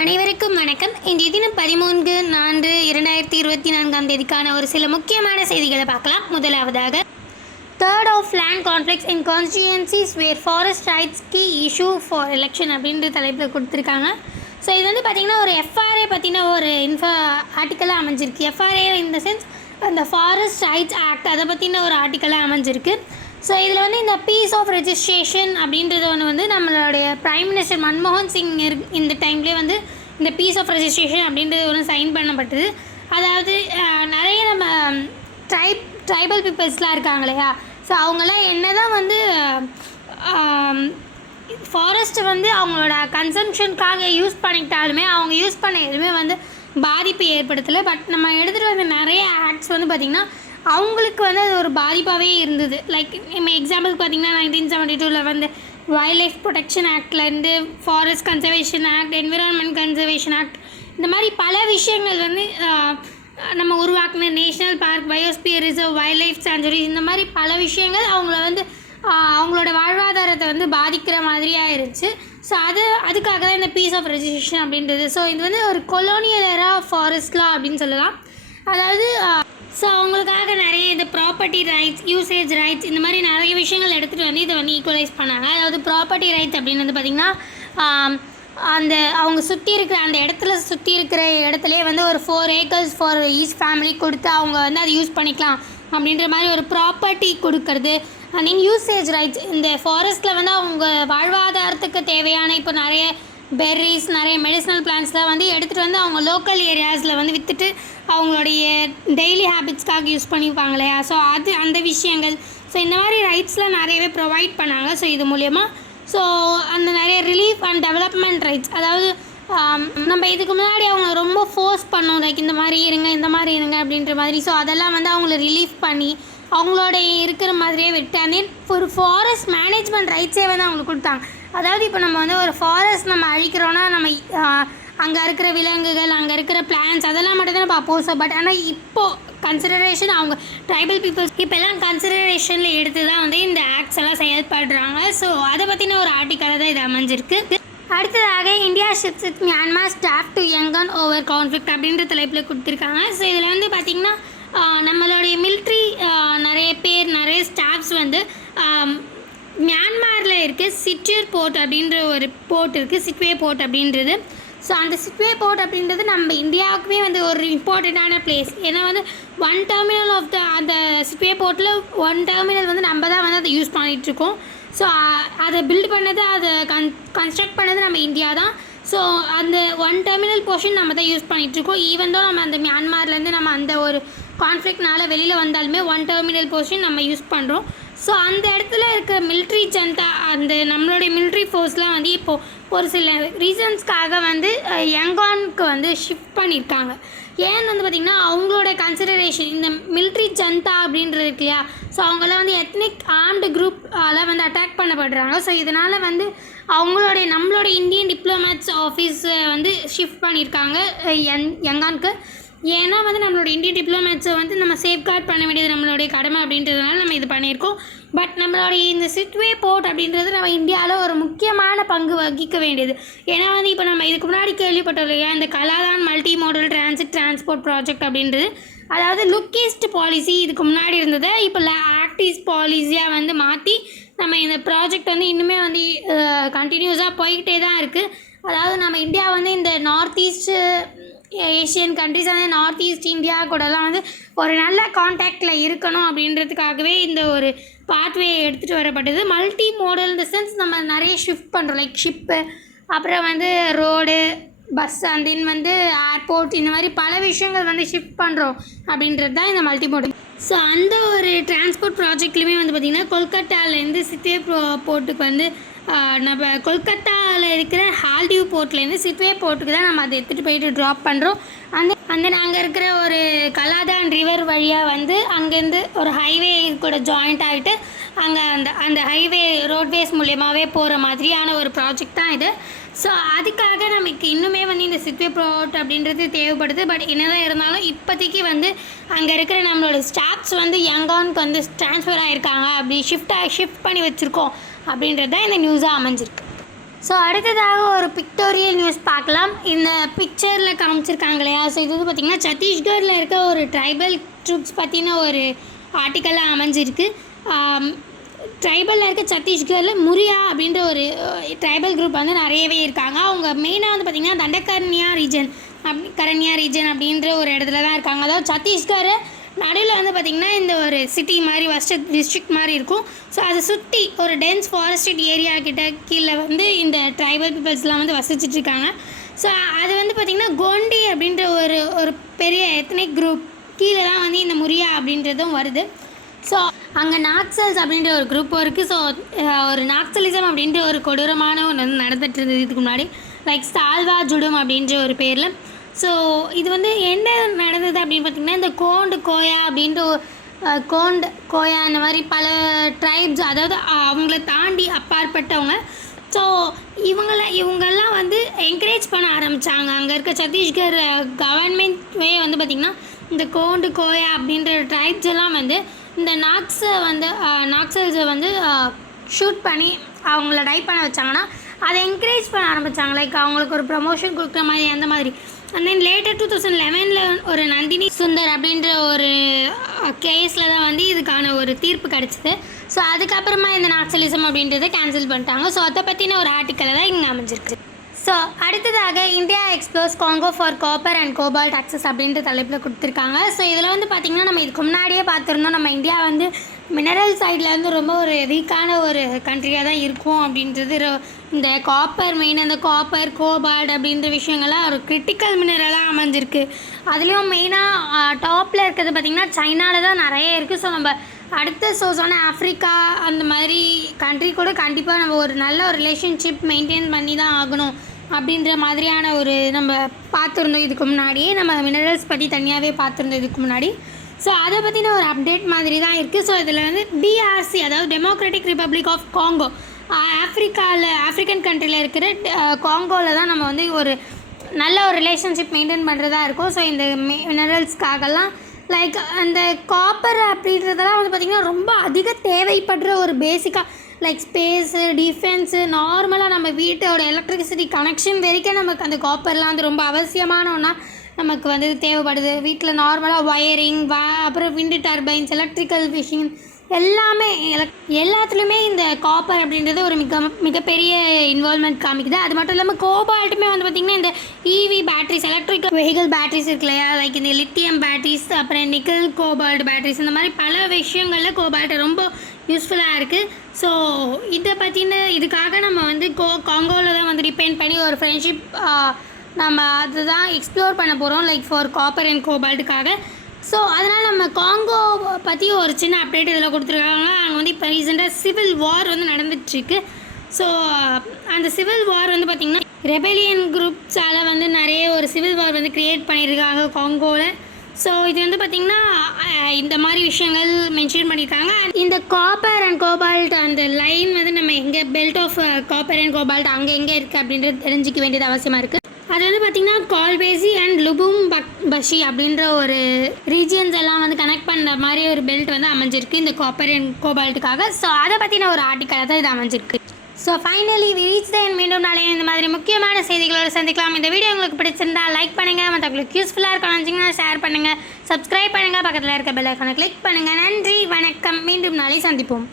அனைவருக்கும் வணக்கம். இன்றைய தினம் 13/4/2024 ஒரு சில முக்கியமான செய்திகளை பார்க்கலாம். முதலாவதாக, third of land conflicts in constituencies where forest rights key issue for election அப்படின்ற தலைப்பில் கொடுத்துருக்காங்க. ஸோ இது வந்து பார்த்திங்கன்னா ஒரு எஃப்ஆர்ஏ பற்றின ஒரு ஆர்டிக்கலாக அமைஞ்சிருக்கு. எஃப்ஆர்ஏ இன் த சென்ஸ் அந்த ஃபாரஸ்ட் ரைட்ஸ் ஆக்ட் அதை பற்றின ஒரு ஆர்டிக்கலாக அமைஞ்சிருக்கு. ஸோ இதில் வந்து இந்த பீஸ் ஆஃப் ரெஜிஸ்ட்ரேஷன் அப்படின்றது ஒன்று வந்து நம்மளுடைய பிரைம் மினிஸ்டர் மன்மோகன் சிங் இந்த டைம்லேயே வந்து இந்த பீஸ் ஆஃப் ரெஜிஸ்ட்ரேஷன் அப்படின்றது ஒன்று சைன் பண்ணப்பட்டது. அதாவது நிறைய நம்ம ட்ரைபல் பீப்புள்ஸ்லாம் இருக்காங்க இல்லையா, ஸோ அவங்களாம் என்ன தான் வந்து ஃபாரஸ்ட்டை வந்து அவங்களோட கன்சம்ஷனுக்காக யூஸ் பண்ணிக்கிட்டாலுமே அவங்க யூஸ் பண்ண எதுவுமே வந்து பாதிப்பு ஏற்படுத்தலை. பட் நம்ம எடுத்துகிட்டு வந்த நிறைய ஆக்ட்ஸ் வந்து பார்த்திங்கன்னா அவங்களுக்கு வந்து அது ஒரு பாதிப்பாகவே இருந்தது. லைக் நம்ம எக்ஸாம்பிளுக்கு பார்த்திங்கன்னா 1972 வந்து வைல்ட் லைஃப் ப்ரொடெக்ஷன் ஆக்ட்லேருந்து forest conservation act, environment conservation act, இந்த மாதிரி பல விஷயங்கள் வந்து நம்ம உருவாக்கின national park, biosphere reserve, wildlife sanctuaries, இந்த மாதிரி பல விஷயங்கள் அவங்கள வந்து அவங்களோட வாழ்வாதாரத்தை வந்து பாதிக்கிற மாதிரியாக இருந்துச்சு. ஸோ அதுக்காக தான் இந்த பீஸ் ஆஃப் ரெஜிஸ்ட்ரேஷன் அப்படின்றது. ஸோ இது வந்து ஒரு கொலோனியல் எரா ஃபாரஸ்ட்லாம் அப்படின்னு சொல்லலாம். அதாவது ஸோ அவங்களுக்காக நிறைய இந்த ப்ராப்பர்ட்டி ரைட்ஸ், யூசேஜ் ரைட்ஸ், இந்த மாதிரி நிறைய விஷயங்கள் எடுத்துகிட்டு வந்து இதை வந்து ஈக்குவலைஸ் பண்ணாங்க. அதாவது ப்ராப்பர்ட்டி ரைட்ஸ் அப்படின்னு வந்து பார்த்திங்கன்னா அந்த அவங்க சுற்றி இருக்கிற அந்த சுற்றி இருக்கிற இடத்துலேயே வந்து ஒரு 4 acres ஃபார் ஈச் ஃபேமிலி கொடுத்து அவங்க வந்து அதை யூஸ் பண்ணிக்கலாம் அப்படின்ற மாதிரி ஒரு ப்ராப்பர்ட்டி கொடுக்கறது. அண்ட் தென் யூசேஜ் ரைட்ஸ், இந்த ஃபாரஸ்ட்டில் வந்து அவங்க வாழ்வாதாரத்துக்கு தேவையான இப்போ நிறைய பெர்ரிஸ், நிறைய மெடிசனல் பிளான்ட்ஸ்லாம் வந்து எடுத்துகிட்டு வந்து அவங்க லோக்கல் ஏரியாஸில் வந்து விற்றுட்டு அவங்களுடைய டெய்லி ஹேபிட்ஸ்க்காக யூஸ் பண்ணிப்பாங்க இல்லையா. ஸோ அந்த விஷயங்கள், ஸோ இந்த மாதிரி ரைட்ஸ்லாம் நிறையவே ப்ரொவைட் பண்ணாங்க. ஸோ இது மூலயமா ஸோ அந்த நிறைய ரிலீஃப் அண்ட் டெவலப்மெண்ட் ரைட்ஸ், அதாவது நம்ம இதுக்கு முன்னாடி அவங்க ரொம்ப ஃபோர்ஸ் பண்ணோம், லைக் இந்த மாதிரி இருங்க அப்படின்ற மாதிரி. ஸோ அதெல்லாம் வந்து அவங்கள ரிலீஃப் பண்ணி அவங்களோட இருக்கிற மாதிரியே விட்டு அண்ட் தென் ஒரு ஃபாரஸ்ட் மேனேஜ்மெண்ட் ரைட்ஸே வந்து அவங்களுக்கு கொடுத்தாங்க. அதாவது இப்போ நம்ம வந்து ஒரு ஃபாரஸ்ட் நம்ம அழிக்கிறோன்னா நம்ம அங்கே இருக்கிற விலங்குகள், அங்கே இருக்கிற பிளான்ஸ் அதெல்லாம் மட்டும் தான் பார்ப்போம். ஸோ பட் ஆனால் இப்போது கன்சிடரேஷன் அவங்க ட்ரைபல் பீப்புள்ஸ் இப்போல்லாம் கன்சிடரேஷனில் எடுத்து தான் வந்து இந்த ஆக்ட்ஸ் எல்லாம் செயல்படுறாங்க. ஸோ அதை பற்றின ஒரு ஆர்டிக்கலாக தான் இது அமைஞ்சிருக்கு. அடுத்ததாக, India ships with Myanmar staff to Yangon over conflict அப்படின்ற தலைப்பில் கொடுத்துருக்காங்க. ஸோ இதில் வந்து பார்த்திங்கன்னா நம்மளுடைய மிலிட்ரி நிறைய ஸ்டாஃப்ஸ் வந்து மியான்மரில் இருக்குது சிட்யூர் போர்ட் அப்படின்ற ஒரு போர்ட் இருக்குது, சிட்வே போர்ட் அப்படின்றது. ஸோ அந்த சிட்வே போர்ட் அப்படின்றது நம்ம இந்தியாவுக்குமே வந்து ஒரு இம்பார்ட்டண்ட்டான பிளேஸ். ஏன்னா வந்து ஒன் டெர்மினல் ஆஃப் அந்த சிட்வே போர்ட்டில் ஒன் டெர்மினல் வந்து நம்ம தான் வந்து அதை யூஸ் பண்ணிகிட்ருக்கோம். ஸோ அதை பில்ட் பண்ணது, அதை கன்ஸ்ட்ரக்ட் பண்ணது நம்ம இந்தியா தான். ஸோ அந்த ஒன் டெர்மினல் போர்ஷன் நம்ம தான் யூஸ் பண்ணிகிட்ருக்கோம். ஈவன் தான் நம்ம அந்த மியான்மர்லேருந்து நம்ம அந்த ஒரு கான்ஃப்ளிக்ட்னால வெளியில் வந்தாலுமே ஒன் டெர்மினல் போர்ஷன் நம்ம யூஸ் பண்ணுறோம். ஸோ அந்த இடத்துல இருக்க மிலிட்ரி ஜனதா, அந்த நம்மளுடைய மிலிட்ரி ஃபோர்ஸ்லாம் வந்து இப்போது ஒரு சில ரீசன்ஸ்க்காக வந்து யங்கானுக்கு வந்து ஷிஃப்ட் பண்ணியிருக்காங்க. ஏன்னு வந்து பார்த்திங்கன்னா அவங்களோட கன்சிடரேஷன், இந்த மிலிட்ரி ஜனதா அப்படின்றது இருக்கு இல்லையா, ஸோ அவங்களாம் வந்து எத்னிக் ஆர்ம்டு குரூப்பால் வந்து அட்டாக் பண்ணப்படுறாங்க. ஸோ இதனால் வந்து நம்மளோட இந்தியன் டிப்ளமேட்ஸ் ஆஃபீஸை வந்து ஷிஃப்ட் பண்ணியிருக்காங்க யங்கானுக்கு. ஏன்னா வந்து நம்மளோட இந்தியன் டிப்ளமேட்ஸை வந்து நம்ம சேஃப்கார்ட் பண்ண வேண்டியது நம்மளுடைய கடமை அப்படின்றதுனால நம்ம இது பண்ணியிருக்கோம். பட் நம்மளுடைய இந்த சிட்வே போர்ட் அப்படின்றது நம்ம இந்தியாவில் ஒரு முக்கியமான பங்கு வகிக்க வேண்டியது. ஏன்னா வந்து இப்போ நம்ம இதுக்கு முன்னாடி கேள்விப்பட்டோம் இல்லையா, இந்த கலாதான் மல்டி மோடல் டிரான்ஸ்போர்ட் ப்ராஜெக்ட் அப்படின்றது. அதாவது லுக் ஈஸ்ட் பாலிசி இதுக்கு முன்னாடி இருந்ததை இப்போ ஆக்ட் ஈஸ்ட் பாலிசியாக வந்து மாற்றி நம்ம இந்த ப்ராஜெக்ட் வந்து இன்னுமே வந்து கண்டினியூஸாக போய்கிட்டே தான் இருக்குது. அதாவது நம்ம இந்தியா வந்து இந்த நார்த் ஈஸ்ட் ஏஷியன் கண்ட்ரிஸ் வந்து நார்த் ஈஸ்ட் இந்தியா கூடலாம் வந்து ஒரு நல்ல கான்டாக்டில் இருக்கணும் அப்படின்றதுக்காகவே இந்த ஒரு பாத்வே எடுத்துகிட்டு வரப்பட்டது. மல்டி மோடல் இந்த சென்ஸ் நம்ம நிறைய ஷிஃப்ட் பண்ணுறோம், லைக் ஷிப்பு, அப்புறம் வந்து ரோடு, பஸ், அண்ட் தென் வந்து ஏர்போர்ட், இந்த மாதிரி பல விஷயங்கள் வந்து ஷிஃப்ட் பண்ணுறோம் அப்படின்றது தான் இந்த மல்டி மோடல். ஸோ அந்த ஒரு டிரான்ஸ்போர்ட் ப்ராஜெக்ட்லேயுமே வந்து பார்த்திங்கன்னா கொல்கத்தாலேருந்து சிட்வே போர்ட்டுக்கு வந்து நம்ம கொல்கத்தாவில் இருக்கிற ஹால்டிவ் போர்ட்லேருந்து சிட்வே போர்ட்டுக்கு தான் நம்ம அதை எடுத்துகிட்டு போயிட்டு ட்ராப் பண்ணுறோம். அந்த அங்கே இருக்கிற ஒரு கலாதான் ரிவர் வழியாக வந்து அங்கேருந்து ஒரு ஹைவே கூட ஜாயிண்ட் ஆகிட்டு அங்கே அந்த ஹைவே ரோட்வேஸ் மூலியமாகவே போகிற மாதிரியான ஒரு ப்ராஜெக்ட் தான் இது. ஸோ அதுக்காக நமக்கு இன்னுமே வந்து இந்த சிட்வே போர்ட் அப்படின்றது தேவைப்படுது. பட் என்னதான் இருந்தாலும் இப்போதைக்கு வந்து அங்கே இருக்கிற நம்மளோட ஸ்டாஃப்ஸ் வந்து யங்கானுக்கு வந்து ட்ரான்ஸ்ஃபர் ஆகிருக்காங்க, அப்படி ஷிஃப்ட் பண்ணி வச்சுருக்கோம் அப்படின்றது தான் இந்த நியூஸாக அமைஞ்சிருக்கு. ஸோ அடுத்ததாக ஒரு பிக்டோரியல் நியூஸ் பார்க்கலாம். இந்த பிக்சரில் காமிச்சிருக்காங்க இல்லையா, ஸோ இது வந்து பார்த்திங்கன்னா சத்தீஸ்கரில் இருக்க ஒரு ட்ரைபல் ட்ரூப்ஸ் பற்றின ஒரு ஆர்டிக்கலாக அமைஞ்சிருக்கு. ட்ரைபலில் இருக்க சத்தீஸ்கரில் முரியா அப்படின்ற ஒரு ட்ரைபல் குரூப் வந்து நிறையவே இருக்காங்க. அவங்க மெயினாக வந்து பார்த்திங்கன்னா தண்டகர்னியா ரீஜன் அப்படின்ற ஒரு இடத்துல தான் இருக்காங்க. அதாவது சத்தீஸ்கர் நடுவில் வந்து பார்த்திங்கன்னா இந்த ஒரு சிட்டி மாதிரி டிஸ்ட்ரிக்ட் மாதிரி இருக்கும். ஸோ அதை சுற்றி ஒரு டென்ஸ் ஃபாரஸ்டட் ஏரியா கிட்ட கீழே வந்து இந்த ட்ரைபல் பீப்புள்ஸ்லாம் வந்து வசிச்சிட்ருக்காங்க. ஸோ அது வந்து பார்த்திங்கன்னா கோண்டி அப்படின்ற ஒரு பெரிய எத்னிக் குரூப் கீழே தான் வந்து இந்த முரியா அப்படின்றதும் வருது. ஸோ அங்கே நாக்சல்ஸ் அப்படின்ற ஒரு குரூப்பும் இருக்குது. ஸோ ஒரு நாக்சலிசம் அப்படின்ற ஒரு கொடூரமான ஒன்று வந்து நடந்துட்டு இருந்தது இதுக்கு முன்னாடி, லைக் சால்வா ஜுடும் அப்படின்ற ஒரு பேரில். ஸோ இது வந்து என்ன நடந்தது அப்படின்னு பார்த்திங்கன்னா, இந்த கோண்டு கோயா அப்படின்ற கோண்டு கோயா இந்த மாதிரி பல ட்ரைப்ஸ், அதாவது அவங்கள தாண்டி அப்பாற்பட்டவங்க. ஸோ இவங்கெல்லாம் வந்து என்கரேஜ் பண்ண ஆரம்பித்தாங்க. அங்கே இருக்க சத்தீஸ்கர் கவர்மெண்ட்வே வந்து பார்த்திங்கன்னா இந்த கோண்டு கோயா அப்படின்ற ட்ரைப்ஸ் எல்லாம் வந்து இந்த நாக்சல்ஸை வந்து ஷூட் பண்ணி அவங்கள டைப் பண்ண வச்சாங்கன்னா அதை என்கரேஜ் பண்ண ஆரம்பித்தாங்க. லைக் அவங்களுக்கு ஒரு ப்ரமோஷன் கொடுக்குற மாதிரி அந்த மாதிரி. அண்ட் தென் லேட்டர் 2011 ஒரு நந்தினி சுந்தர் அப்படின்ற ஒரு கேஸில் தான் வந்து இதுக்கான ஒரு தீர்ப்பு கிடச்சிது. ஸோ அதுக்கப்புறமா இந்த நாக்சலிசம் அப்படின்றத கேன்சல் பண்ணிட்டாங்க. ஸோ அதை பற்றின ஒரு ஆர்டிக்கலை தான் இங்கே அமைஞ்சிருக்கு. ஸோ அடுத்ததாக India explores Congo for copper and cobalt access அப்படின்ற தலைப்பில் கொடுத்துருக்காங்க. ஸோ இதில் வந்து பார்த்திங்கன்னா நம்ம இதுக்கு முன்னாடியே பார்த்துருந்தோம், நம்ம இந்தியா வந்து மினரல் சைடில் வந்து ரொம்ப ஒரு வீக்கான ஒரு கண்ட்ரியாக தான் இருக்கும் அப்படின்றது. இந்த காப்பர் மெயின், அந்த காப்பர் கோபால்ட் அப்படின்ற விஷயங்கள்லாம் ஒரு கிரிட்டிக்கல் மினரலாக அமைஞ்சிருக்கு. அதுலேயும் மெயினாக டாப்பில் இருக்கிறது பார்த்திங்கன்னா சைனாவில் தான் நிறைய இருக்குது. ஸோ நம்ம அடுத்த சோர்ஸான ஆஃப்ரிக்கா அந்த மாதிரி கண்ட்ரி கூட கண்டிப்பாக நம்ம ஒரு நல்ல ஒரு ரிலேஷன்ஷிப் மெயின்டைன் பண்ணி தான் ஆகணும் அப்படின்ற மாதிரியான ஒரு நம்ம பார்த்துருந்தோம் இதுக்கு முன்னாடியே. நம்ம மினரல்ஸ் பற்றி தனியாகவே பார்த்துருந்தோம் இதுக்கு முன்னாடி. ஸோ அதை பற்றின ஒரு அப்டேட் மாதிரி தான் இருக்குது. ஸோ இதில் வந்து டிஆர்சி, அதாவது democratic republic of Congo, African கண்ட்ரியில் இருக்கிற காங்கோவில் தான் நம்ம வந்து ஒரு நல்ல ஒரு ரிலேஷன்ஷிப் மெயின்டைன் பண்ணுறதா இருக்கும். ஸோ இந்த மினரல்ஸ்க்காகலாம் லைக் அந்த காப்பர் அப்படின்றதெல்லாம் வந்து பார்த்திங்கன்னா ரொம்ப அதிக தேவைப்படுற ஒரு பேசிக்காக, லைக் ஸ்பேஸு, டிஃபென்ஸு, நார்மலாக நம்ம வீட்டோட எலக்ட்ரிசிட்டி கனெக்ஷன் வரைக்கும் நமக்கு அந்த காப்பர்லாம் வந்து ரொம்ப அவசியமான ஒன்றா நமக்கு வந்து தேவைப்படுது. வீட்டில் நார்மலாக ஒயரிங், அப்புறம் விண்டு டர்பைன்ஸ், எலக்ட்ரிக்கல் மிஷின் எல்லாமே எல்லாத்துலேயுமே இந்த காப்பர் அப்படின்றது ஒரு மிகப்பெரிய இன்வால்மெண்ட் காமிக்குது. அது மட்டும் இல்லாமல் கோபால்ட்டுமே வந்து பார்த்திங்கன்னா இந்த இவி பேட்டரிஸ், எலக்ட்ரிக் வெஹிக்கிள் பேட்டரிஸ் இருக்கு இல்லையா, லைக் இந்த லித்தியம் பேட்டரிஸ், அப்புறம் நிக்கல் கோபால்ட் பேட்டரிஸ், இந்த மாதிரி பல விஷயங்களில் கோபால்ட் ரொம்ப யூஸ்ஃபுல்லாக இருக்குது. ஸோ இதை பற்றின இதுக்காக நம்ம வந்து காங்கோவில் தான் வந்து டிபெண்ட் பண்ணி ஒரு ஃப்ரெண்ட்ஷிப் நம்ம அதுதான் எக்ஸ்ப்ளோர் பண்ண போகிறோம், லைக் ஃபார் காப்பர் அண்ட் கோபால்ட்டுக்காக. ஸோ அதனால் நம்ம காங்கோ பற்றி ஒரு சின்ன அப்டேட் இதில் கொடுத்துருக்காங்க. அங்கே வந்து இப்போ ரீசெண்டாக சிவில் வார் வந்து நடந்துகிட்ருக்கு. ஸோ அந்த சிவில் வார் வந்து பார்த்திங்கன்னா ரெபெலியன் குரூப்ஸால் வந்து நிறைய ஒரு சிவில் வார் வந்து க்ரியேட் பண்ணியிருக்காங்க காங்கோவில். ஸோ இது வந்து பார்த்திங்கன்னா இந்த மாதிரி விஷயங்கள் மென்ஷன் பண்ணியிருக்காங்க. இந்த காப்பர் அண்ட் கோபால்ட் அந்த லைன் வந்து நம்ம எங்கே belt of copper and cobalt அங்கே எங்கே இருக்குது அப்படின்றது தெரிஞ்சிக்க வேண்டியது அவசியமாக இருக்குது. அது வந்து பார்த்திங்கன்னா கால்பேசி அண்ட் லுபும் பஷி அப்படின்ற ஒரு ரீஜியன்ஸ் எல்லாம் வந்து கனெக்ட் பண்ணுற மாதிரி ஒரு பெல்ட் வந்து அமைஞ்சிருக்கு இந்த காப்பர் அண்ட் கோபால்ட்டுக்காக. ஸோ அதை பற்றின ஒரு ஆர்டிக்கலாக தான் இது அமைஞ்சிருக்கு. ஸோ ஃபைனலி ரீச் தான் மீண்டும் நாளைய இந்த மாதிரி முக்கியமான செய்திகளோடு சந்திக்கலாம். இந்த வீடியோ உங்களுக்கு பிடிச்சிருந்தா லைக் பண்ணுங்கள், மற்றவங்களுக்கு யூஸ்ஃபுல்லாக இருக்கணும்னா ஷேர் பண்ணுங்கள், சப்ஸ்கிரைப் பண்ணுங்கள், பக்கத்தில் இருக்க பெல் ஐக்கானை கிளிக் பண்ணுங்கள். நன்றி, வணக்கம், மீண்டும் நாளை சந்திப்போம்.